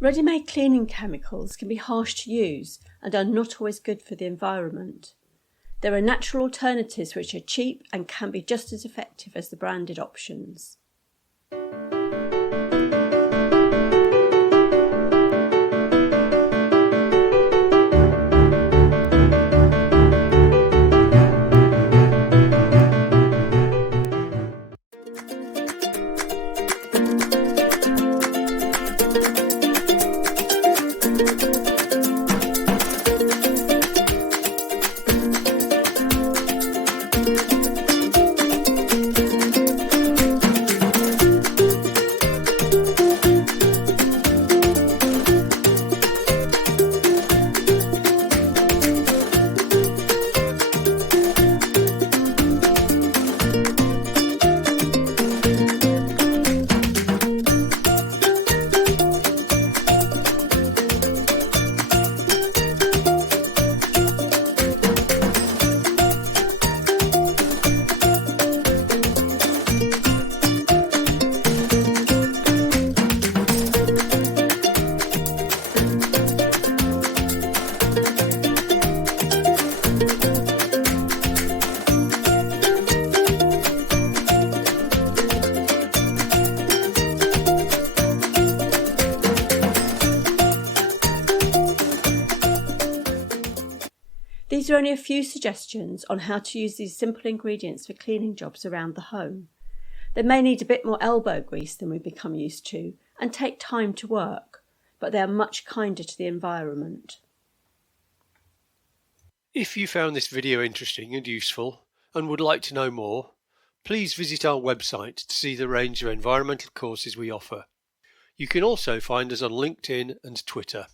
Ready-made cleaning chemicals can be harsh to use and are not always good for the environment. There are natural alternatives which are cheap and can be just as effective as the branded options. These are only a few suggestions on how to use these simple ingredients for cleaning jobs around the home. They may need a bit more elbow grease than we've become used to and take time to work, but they are much kinder to the environment. If you found this video interesting and useful and would like to know more, please visit our website to see the range of environmental courses we offer. You can also find us on LinkedIn and Twitter.